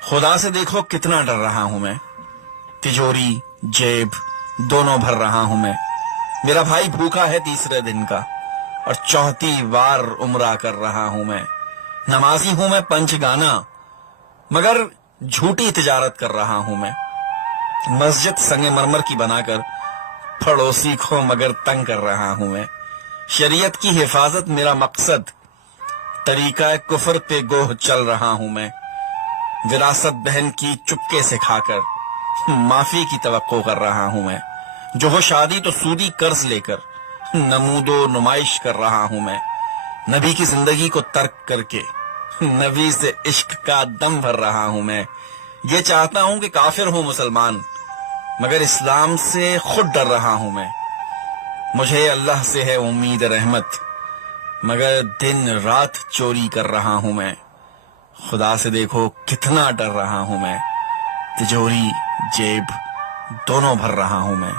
खुदा से देखो कितना डर रहा हूं मैं, तिजोरी जेब दोनों भर रहा हूं मैं। मेरा भाई भूखा है तीसरे दिन का और चौथी बार उम्रा कर रहा हूं मैं। नमाजी हूं मैं पंचगाना मगर झूठी तिजारत कर रहा हूं मैं। मस्जिद संगमरमर की बनाकर पड़ोसी को मगर तंग कर रहा हूं मैं। शरीयत की हिफाजत मेरा मकसद, तरीका कुफर पे गोह चल रहा हूं मैं। विरासत बहन की चुपके से खाकर माफी की तवक्को कर रहा हूं मैं। जो हो शादी तो सूदी कर्ज लेकर नमूदो नुमाइश कर रहा हूं मैं। नबी की जिंदगी को तर्क करके नबी से इश्क का दम भर रहा हूं मैं। ये चाहता हूं कि काफिर हो मुसलमान मगर इस्लाम से खुद डर रहा हूं मैं। मुझे अल्लाह से है उम्मीद रहमत मगर दिन रात चोरी कर रहा हूं मैं। खुदा से देखो कितना डर रहा हूं मैं। तिजोरी जेब दोनों भर रहा हूं मैं।